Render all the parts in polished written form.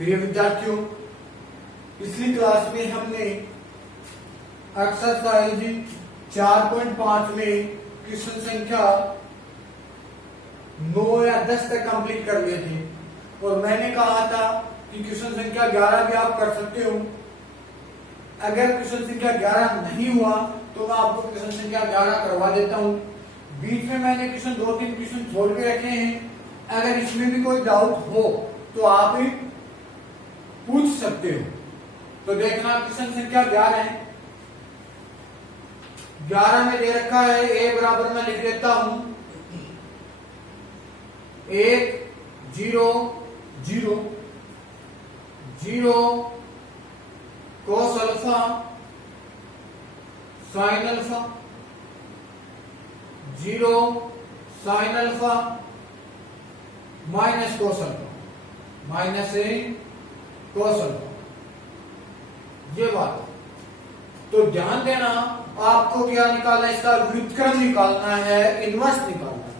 प्रिय विद्यार्थियों, पिछली क्लास में हमने एक्सरसाइज 4.5 में क्वेश्चन संख्या 9 या 10 तक कंप्लीट कर लिए थे और मैंने कहा था कि क्वेश्चन संख्या 11 भी आप कर सकते हो। अगर क्वेश्चन संख्या 11 नहीं हुआ तो मैं आपको क्वेश्चन संख्या 11 करवा देता हूँ। बीच में मैंने क्वेश्चन 2-3 क्वेश्चन छोड़ के रखे हैं। अगर इसमें भी कोई डाउट हो तो आप ही पूछ सकते हो। तो देखना क्वेश्चन संख्या 11 है। 11 में दे रखा है ए बराबर में लिख देता हूं 1 0 0 0 cos alpha sin alpha 0 sin alpha minus cos alpha minus cos alpha. ये बात तो ध्यान देना, आपको क्या निकालना है, इसका व्युत्क्रम निकालना है, इनवर्स निकालना है।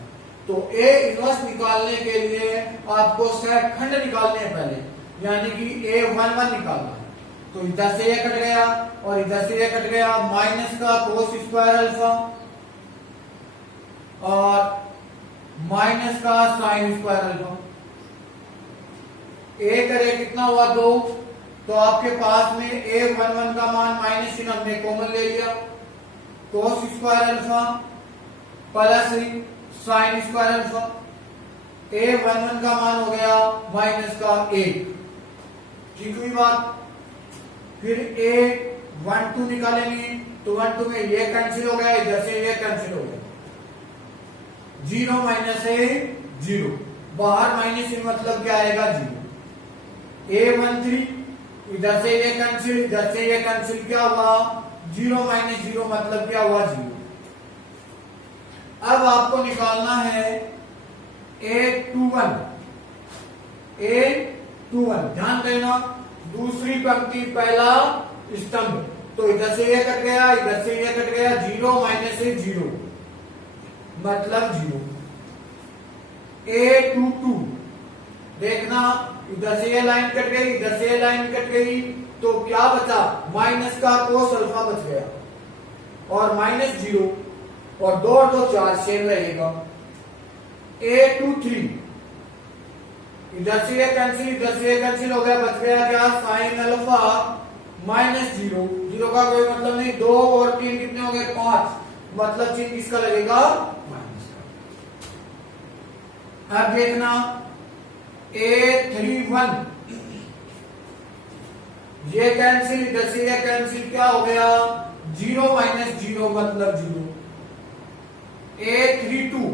तो ए इनवर्स निकालने के लिए आपको सेकंड निकालने हैं पहले, यानी कि A11 निकालना है। तो इधर से ये कट गया और इधर से ये कट गया, माइनस का cos स्क्वायर अल्फा और माइनस का sin स्क्वायर अल्फा। ए करे कितना हुआ 2, तो आपके पास में A11 का मान माइनस चिन्ह हमने कॉमन ले लिया, cos square alpha plus sin square alpha. A11 का मान हो गया माइनस का 1, ठीक हुई बात। फिर A12 निकालेंगे तो 12 में ये कैंसिल हो गया, इधर से ये कैंसिल हो गया, 0 माइनस 0, बाहर माइनस मतलब क्या आएगा 0। A13 इधर से ये कैंसिल, इधर से ये कैंसिल, क्या हुआ 0 माइनस 0 मतलब क्या हुआ 0। अब आपको निकालना है A21। A21 ध्यान देना, दूसरी पंक्ति पहला स्तंभ, तो इधर से ये कट गया, इधर से ये कट गया, 0 माइनस 0 मतलब 0। A22 देखना, इधर से ये लाइन कट गई, इधर से ये लाइन कट गई, तो क्या बचा माइनस का cos अल्फा बच गया और माइनस 0 और 2 और 2 4 सेम रहेगा। A23 इधर से ये कैंसिल, इधर से ये कैंसिल हो गया, बच गया क्या sin अल्फा माइनस 0, 0 का कोई मतलब नहीं, 2 और 3 कितने हो गए 5, मतलब चिन्ह किसका लगेगा माइनस का। अब देखना A31 ये कैंसिल, इधर से ये कैंसिल, क्या हो गया 0 माइनस 0 मतलब 0। A32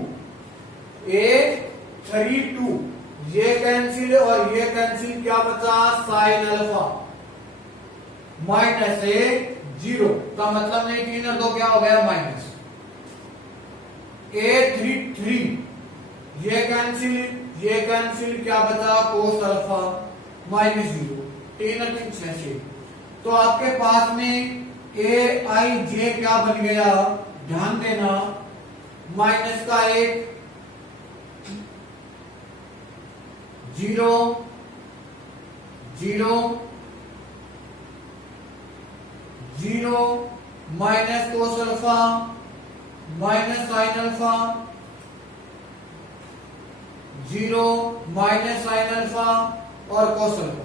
ये कैंसिल और ये कैंसिल, क्या बचा sin अल्फा माइनस 0 का मतलब नहीं, 3 और 2 क्या हो गया माइनस। A33 ये कैंसिल, क्या बचा cos अल्फा माइनस 0, 3 और 3 6। तो आपके पास में Aij क्या बन गया, ध्यान देना, माइनस का 1 0 0 0 minus cos alpha minus sin alpha 0 minus sin alpha और cos अल्फा।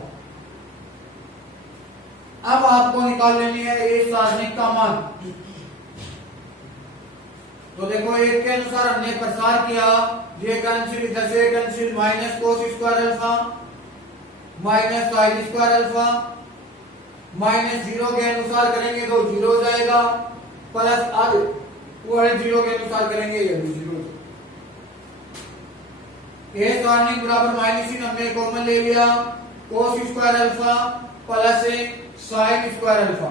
अब आपको निकाल लेनी है ए सारणिक का मान। तो देखो एक के अनुसार हमने प्रसार किया, ये कैंसिल, इधर से cancel, minus cos square alpha minus sin square alpha, minus 0 के अनुसार करेंगे तो 0 हो जाएगा, प्लस आगे वो 0 के अनुसार करेंगे ये भी 0। ए सारणिक बराबर माइनस चिन्ह हमने कॉमन ले लिया, cos square alpha plus sin square alpha.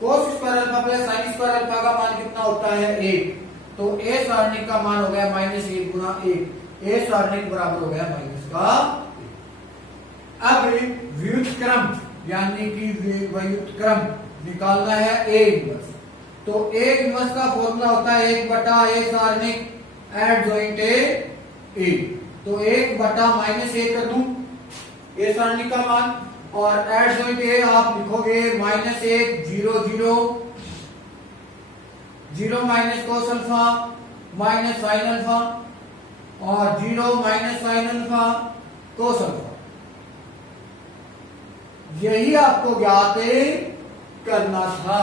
cos square alpha plus sin square alpha का मान कितना होता है 1, तो ए सारणिक का मान हो गया माइनस 1 गुना 1, ए सारणिक बराबर हो गया माइनस का 1। अब व्युत्क्रम यानी कि व्युत्क्रम निकालना है ए इनवर्स। तो ए इनवर्स का फॉर्मूला होता है 1/a सारणिक एडजॉइंट ए। तो 1/-1 कर दूं, ए सारणी का मान, और एट जॉइंट ए आप लिखोगे -1 0 0 0 minus cos alpha minus sine alpha और 0 minus sine alpha cos alpha. यही आपको ज्ञात करना था।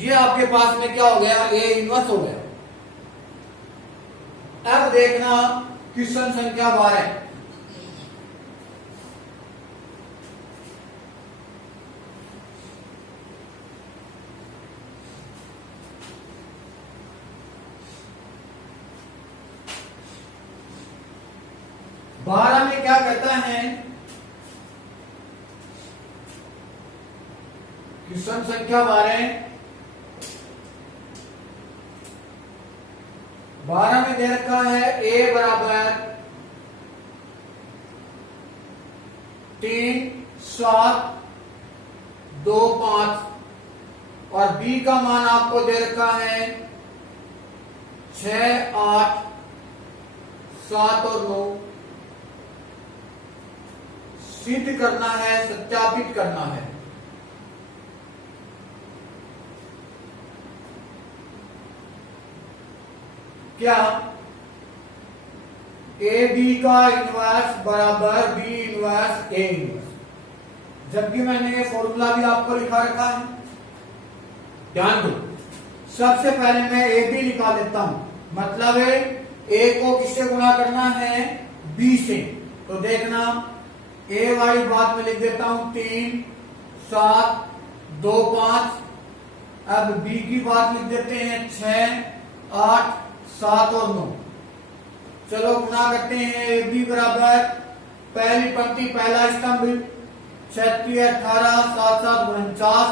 ये आपके पास में क्या हो गया, ए इनवर्स हो गया। अब देखना क्वेश्चन संख्या 12। बारह में क्या कहता है, क्वेश्चन संख्या 12 में दे रखा है ए बराबर 3 7 2 5 और बी का मान आपको दे रखा है 6 8 7 और 9। सिद्ध करना है, सत्यापित करना है। क्या ए बी का इनवर्स बराबर बी इनवर्स ए इनवर्स, जबकि मैंने ये फॉर्मूला भी आपको लिखा रखा है। ध्यान दो, सबसे पहले मैं ए बी निकाल देता हूं, मतलब है ए को किससे गुणा करना है, बी से। तो देखना ए वाली बात में लिख देता हूं 3 7 2 5। अब बी की बात लिख देते हैं 6 8 7 और 9। चलो गुणा करते हैं। ए बी बराबर पहली पंक्ति पहला स्तंभ 36 18 7 7 49,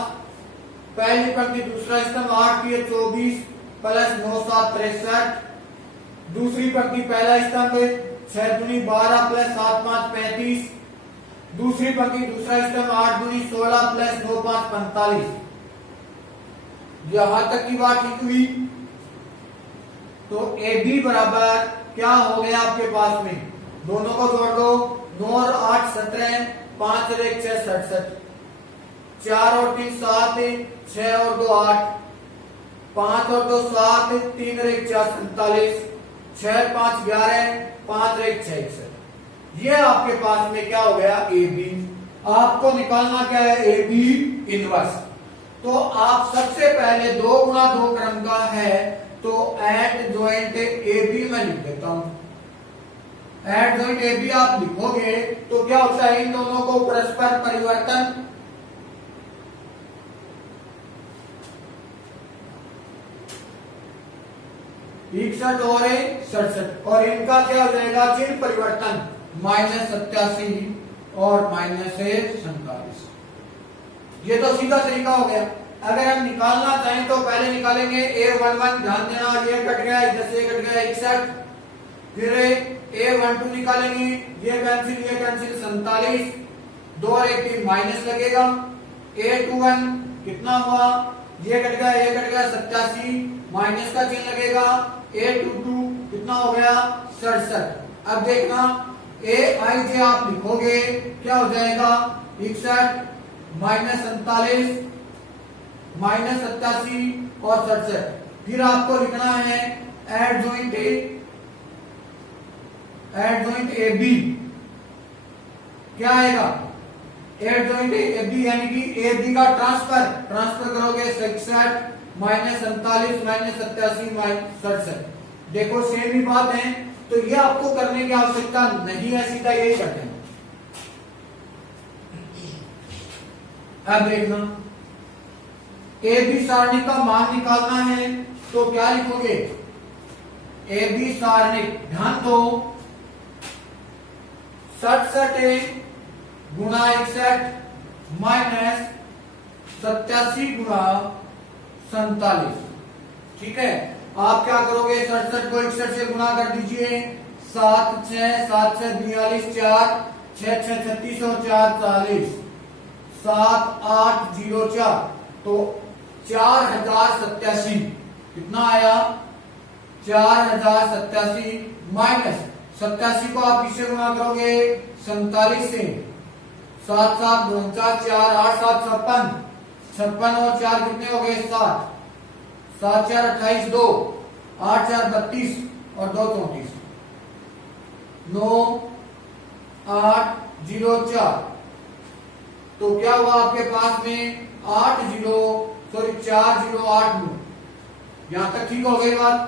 पहली पंक्ति दूसरा स्तंभ 8 24 प्लस 9 7 63, दूसरी पंक्ति पहला स्तंभ 6 दूनी 12 प्लस 7 5 35, दूसरी पंक्ति दूसरा स्तंभ 8 दूनी 16 प्लस 9 5 45। यहां तक की बात ठीक हुई। तो ए बी बराबर क्या हो गया आपके पास में, दोनों को जोड़ दो, 9 और 8 17, 5 और 1 6 67, 4 और 3 7, 6 और 2 8, 5 और 2 7, 3 और 1 4 47, 6 और 5 11, 5 और 1 6 61। ये आपके पास में क्या हो गया, ए बी। आपको निकालना क्या है, ए बी इनवर्स। तो आप सबसे पहले 2 गुणा 2 क्रम का है, तो एट जॉइंट ए बी मैं लिख देता हूं। एट जॉइंट ए बी आप लिखोगे तो क्या होता है, इन दोनों को परस्पर परिवर्तन, इकसठ और 67, और इनका क्या हो जाएगा, चिन्ह परिवर्तन -87 और -47। ये तो सीधा तरीका हो गया। अगर हम निकालना चाहें तो पहले निकालेंगे A11, ध्यान देना ये कट गया, इधर से कट गया 61, फिर A12 निकालेंगे, ये कैंसिल 47, 2 और 1 3 माइनस लगेगा। A21 कितना हुआ, ये कट गया 87, माइनस का चिन्ह लगेगा। A22 कितना हो गया 67। अब देखना Aij आप लिखोगे क्या हो जाएगा, 61 -47 -87 और 67। फिर आपको लिखना है एट जॉइंट ए बी, क्या आएगा, एट जॉइंट ए बी यानी कि ए बी का ट्रांसफर करोगे 61 -47 -87 67। देखो सेम ही बात है, तो ये आपको करने की आवश्यकता नहीं है, सीधा यही करते हैं। अब देखना ए बी सारणी का मान निकालना है, तो क्या लिखोगे, ए बी सारणी, ध्यान दो 67 गुणा 61 माइनस 87 गुणा 47। ठीक है, आप क्या करोगे, 67 को 61 से गुणा कर दीजिए, 7 6 7 से 42, 4 6 6 36 और 4 40, 7 8 0 4, तो 4087 कितना आया, 4087 माइनस 87 को आप किससे गुणा करोगे 47 से, 7 7 49 4 8 7 56, 56 और 4 कितने हो गए 7, 7 4 28 2, 8 4 32 और 2 34, 9 8 0 4। तो क्या हुआ आपके पास में 4 0 8 9। यहां तक ठीक हो गई बात।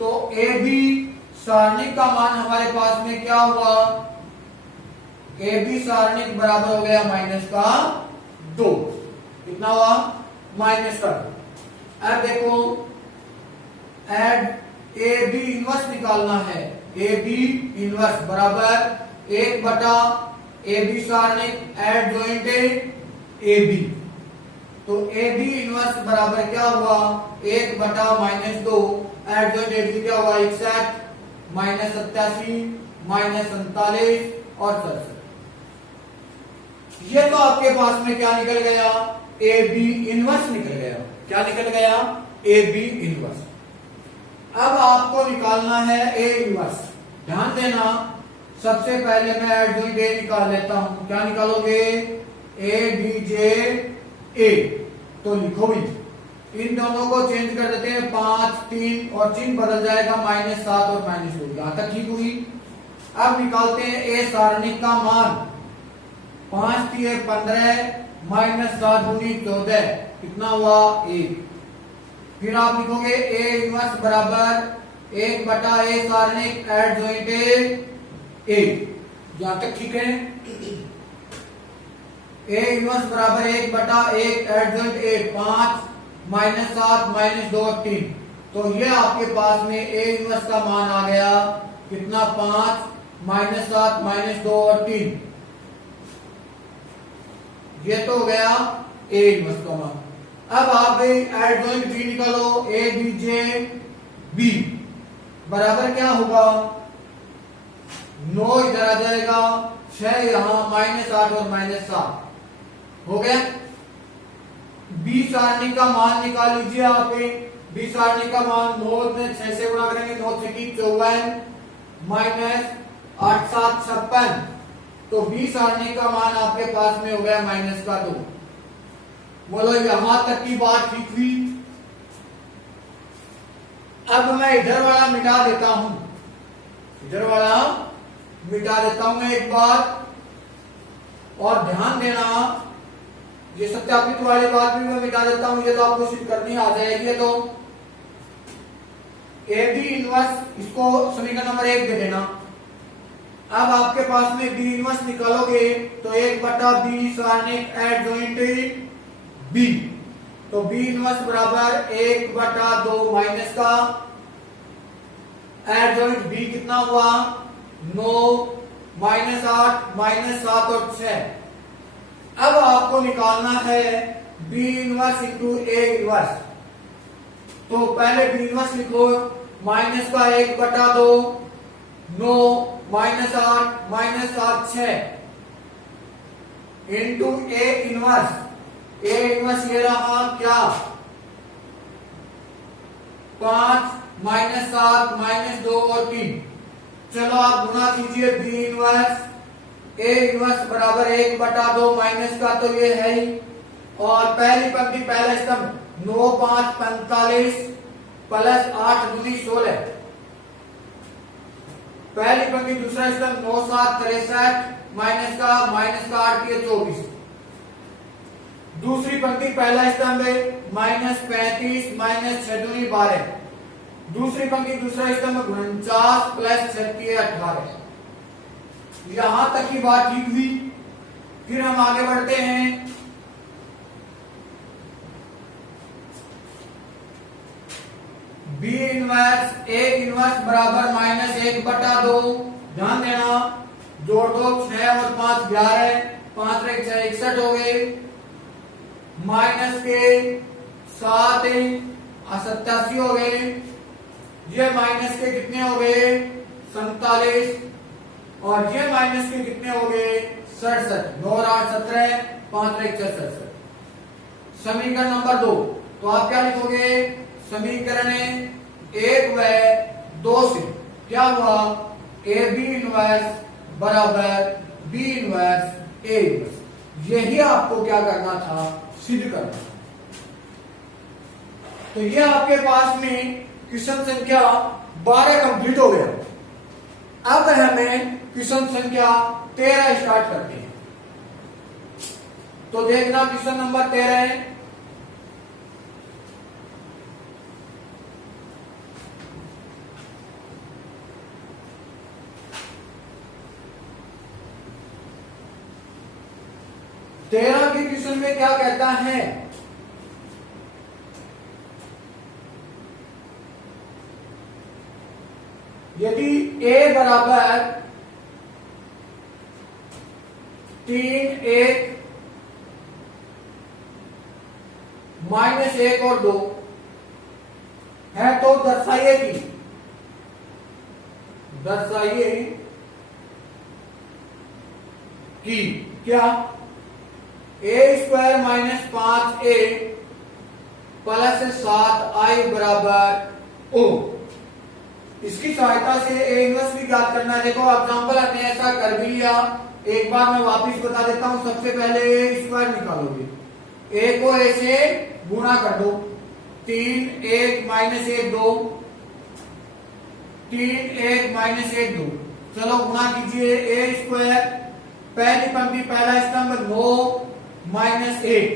तो ए बी सारणिक का मान हमारे पास में क्या हुआ, ए बी सारणिक बराबर हो गया माइनस का 2। कितना हुआ माइनस का 2। अब देखो एड ए बी इनवर्स निकालना है। ए बी इनवर्स बराबर 1 बटा ए बी सारणिक एड जॉइंट ए बी। तो ए बी इनवर्स बराबर क्या हुआ 1 बटा -2 एड जॉइंट ए बी क्या हुआ 61 -87 -47 और 67। ये तो आपके पास में क्या निकल गया ए बी इनवर्स निकल गया। क्या निकल गया ए बी इनवर्स। अब आपको निकालना है ए इनवर्स। ध्यान देना, सबसे पहले मैं एडजॉइंट ए निकाल लेता हूं। क्या निकालोगे ए बी जे ए। तो लिखो भी, इन दोनों को चेंज कर देते हैं 5 3 और चिन्ह बदल जाएगा -7 और -2। यहां तक ठीक हुई। अब निकालते हैं ए सारणिक का मान। 5 3 15 -7 दूनी 14। कितना हुआ 1। फिर आप लिखोगे ए इनवर्स बराबर 1 बटा ए सारणिक एड जॉइंट ए। यहां तक ठीक है। ए इनवर्स बराबर 1 बटा 1 एड जॉइंट ए 5 -7 -2 और 3। तो ये आपके पास में ए इनवर्स का मान आ गया कितना 5 -7 -2 और 3। ये तो हो गया ए इनवर्स का मान। अब आप एडजॉइंट बी निकालो। ए बी जे बी बराबर क्या होगा 9 इधर आ जाएगा, 6 यहां -8 और -7 हो गया। बी सारणी का मान निकाल लीजिए आप। बी सारणी का मान 9 में 6 से गुणा करेंगे 9 से 54 -8 7 56। तो बी सारणी का मान आपके पास में हो गया -2। बोलो यहां तक की बात ठीक हुई। अब मैं इधर वाला मिटा देता हूं। इधर वाला मिटा देता हूं मैं एक बार। और ध्यान देना, ये सत्यापित वाली बात भी मैं मिटा देता हूं। ये तो आपको सिद्ध करनी आ जाएगी। तो ए बी इनवर्स इसको समीकरण नंबर 1 दे देना। अब आपके पास में बी इनवर्स निकालोगे तो 1 बटा बी सारणिक एड जॉइंट बी। तो बी इनवर्स बराबर 1 बटा 2 माइनस का एड जॉइंट बी कितना हुआ 9 -8 -7 और 6। अब आपको निकालना है B inverse into A inverse. तो पहले बी इनवर्स लिखो, माइनस का 1 बटा 2 9 -8 -7 6 into A inverse. A inverse ये रहा क्या 5 -7 -2 और 3। चलो आप गुणा कीजिए बी इनवर्स ए इनवर्स बराबर 1 बटा 2 माइनस का तो ये है ही। और पहली पंक्ति पहला स्तंभ 9 5 45 प्लस 8 दूनी 16। पहली पंक्ति दूसरा स्तंभ 9 7 63 माइनस का 8 के 24। दूसरी पंक्ति पहला स्तंभ है -35 -6 दूनी 12। दूसरी पंक्ति दूसरा स्तंभ 49 प्लस 6 के 18। यहां तक की बात ठीक हुई। फिर हम आगे बढ़ते हैं। बी इनवर्स ए इनवर्स बराबर -1 बटा 2। ध्यान देना, जोड़ दो 6 और 5 11 5 और 1 6 61 हो गए। माइनस के 7 87 हो गए। ये माइनस के कितने हो गए 47 और ये माइनस के कितने हो गए 67। 9 और 8 17 5 और 1 6 67। समीकरण नंबर 2, तो आप क्या लिखोगे, समीकरण 1 व 2 से क्या हुआ, ए बी इनवर्स बराबर बी इनवर्स ए इनवर्स, यही आपको क्या करना था, सिद्ध करना था। तो ये आपके पास में क्वेश्चन संख्या 12 कंप्लीट हो गया। अब हमें क्वेश्चन संख्या 13 स्टार्ट करते हैं। तो देखना क्वेश्चन नंबर 13 है, तेरह के क्वेश्चन में क्या कहता है, यदि a बराबर 3 1 -1 और 2 है तो दर्शाइए कि क्या a² -5a प्लस 7i बराबर o। इसकी सहायता से ए इनवर्स भी ज्ञात करना है। देखो एग्जांपल हमने ऐसा कर भी लिया, एक बार मैं वापिस बता देता हूं। सबसे पहले ए स्क्वायर निकालोगे, ए को ए से गुणा कर दो, 3 1 -1 2, 3 1 -1 2, चलो गुणा कीजिए। ए स्क्वायर पहली पंक्ति पहला स्तंभ 9 -1,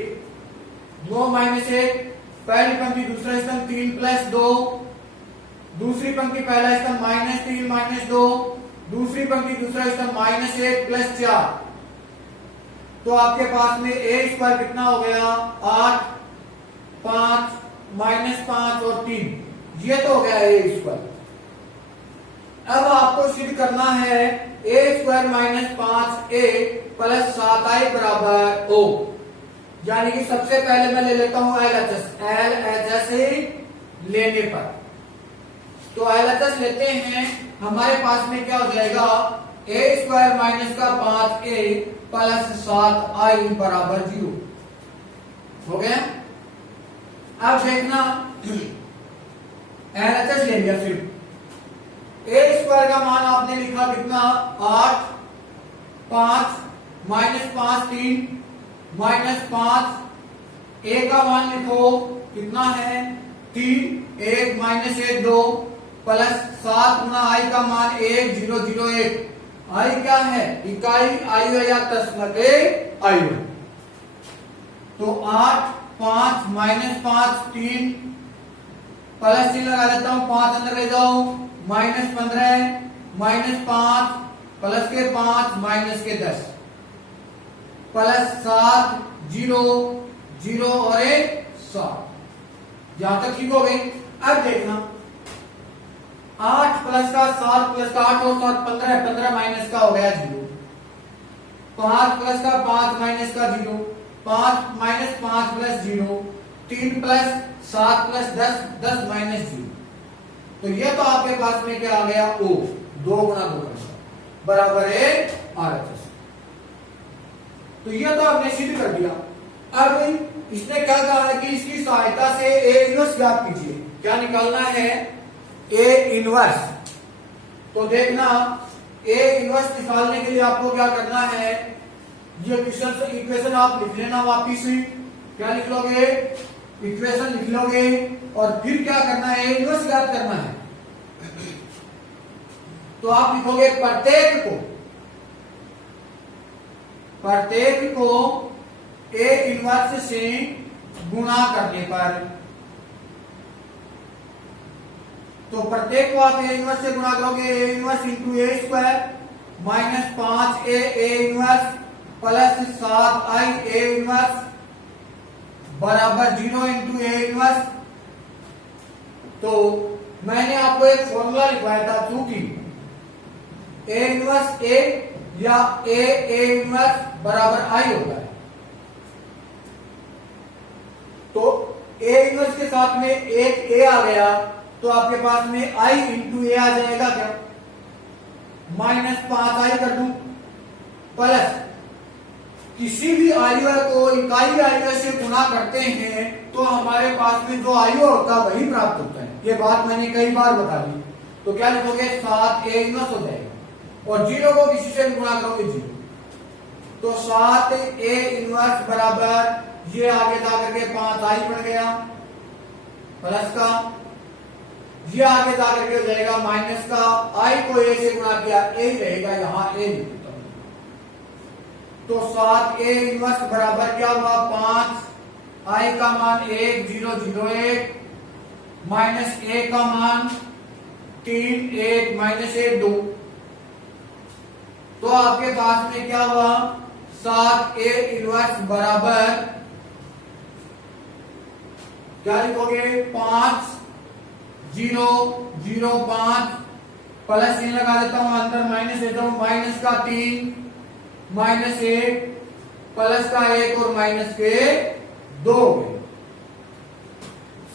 9 -1, पहली पंक्ति दूसरा स्तंभ 3 + 2, दूसरी पंक्ति पहला स्तंभ -3 -2, दूसरी पंक्ति दूसरा स्तंभ -1 + 4। तो आपके पास में ए स्क्वायर कितना हो गया, 8 5 -5 और 3, ये तो हो गया ए स्क्वायर। अब आपको सिद्ध करना है a² -5a प्लस 7i बराबर o, यानी कि सबसे पहले मैं ले लेता हूं LHS लेने पर। तो LHS लेते हैं, हमारे पास में क्या हो जाएगा, a² -5a प्लस 7i बराबर 0 हो गया। अब देखना LHS ले लिया, फिर a² का मान आपने लिखा कितना, 8 5 -5 3 -5, a का मान लिखो कितना है, 3 1 -1 2 प्लस 7 गुना i का मान 1 0 0 1। i क्या है, इकाई आयु या दशमलव आयु। तो 8 5 -5 3 प्लस चिन्ह लगा देता हूं, 5 अंदर ले जाओ, -15 -5 प्लस के 5 माइनस के 10 प्लस 7 0 0 और 1 7। यहां तक ठीक हो गई। अब देखना 8 प्लस का 7 प्लस का 8 और 7 15, 15 माइनस का हो गया 0, 5 प्लस का 5 माइनस का 0, 5 - 5 प्लस 0, 3 प्लस 7 प्लस 10 10 माइनस 0। तो ये तो आपके पास में क्या आ गया, O 2 गुना 2 बराबर है RHS। तो ये तो आपने सिद्ध कर दिया। अब इसने क्या कहा है कि इसकी सहायता से A इनवर्स ज्ञात कीजिए। क्या निकालना है, A इनवर्स। तो देखना A इनवर्स निकालने के लिए आपको क्या करना है, ये क्वेश्चन इक्वेशन आप लिख लेना वापिस। क्या लिख लोगे, इक्वेशन लिख लोगे और फिर क्या करना है, A इनवर्स ज्ञात करना है। तो आप लिखोगे प्रत्येक को A इनवर्स से गुणा करने पर, तो प्रत्येक को आप A इनवर्स से गुणा करोगे, A inverse into A² -5a A inverse plus 7i A inverse बराबर 0 इंटू A इनवर्स। तो मैंने आपको एक फॉर्मूला लिखवाया था, चूंकि A इनवर्स A या A इनवर्स बराबर I होता है, तो A इनवर्स के साथ में एक A आ गया तो आपके पास में I इंटू A आ जाएगा। क्या, -5i कर दूं प्लस किसी भी आयु को इकाई आयु से गुना करते हैं तो हमारे पास में जो आयु होता है वही प्राप्त होता है। ये बात मैंने कई बार बता दी। तो क्या लिखोगे 7a इनवर्स हो जाएगा और 0 को किसी से गुना करोगे 0, तो 7a इनवर्स बराबर ये आगे जा करके 5i बन गया प्लस का, ये आगे जा करके हो जाएगा माइनस का, i को a से गुना किया a ही रहेगा, यहां a लिख देता हूं। तो 7a इनवर्स बराबर क्या हुआ 5 i का मान 1 0 0 1 माइनस a का मान 3 1 माइनस 1 2। तो आपके पास में क्या हुआ 7a इनवर्स बराबर क्या लिखोगे 5 0 0 5 प्लस इन लगा देता हूं अंदर माइनस देता हूं, माइनस का 3 माइनस 1 प्लस का 1 और माइनस के 2।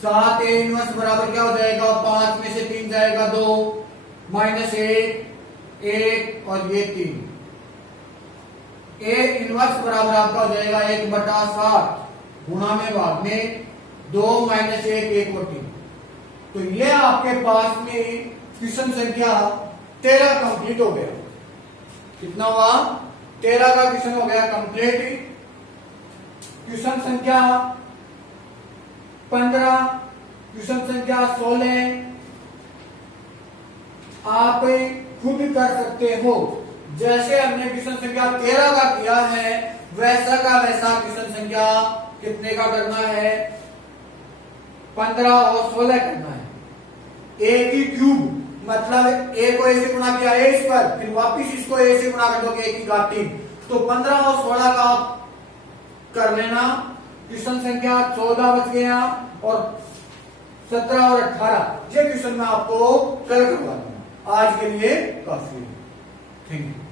7a इनवर्स बराबर क्या हो जाएगा 5 में से 3 जाएगा 2 माइनस 1 1 और ये 3। a इनवर्स बराबर आपका हो जाएगा 1/7 गुणा में भाग में 2 माइनस 1 1 और 3। तो ये आपके पास में क्वेश्चन संख्या 13 कंप्लीट हो गया। कितना हुआ 13 का क्वेश्चन हो गया कंप्लीट। क्वेश्चन संख्या 15, क्वेश्चन संख्या 16 आप खुद कर सकते हो। जैसे हमने क्वेश्चन संख्या 13 का किया है वैसा का वैसा क्वेश्चन संख्या कितने का करना है 15 और 16 करना है। a की क्यूब मतलब a को a से गुणा किया a स्क्वायर, फिर वापिस इसको a से गुणा कर दोगे a की घात 3। तो 15 और 16 का कर लेना। क्वेश्चन संख्या 14 बच गया और 17 और 18 ये क्वेश्चन मैं आपको कल करवा दूंगा। आज के लिए काफी है। Thank you.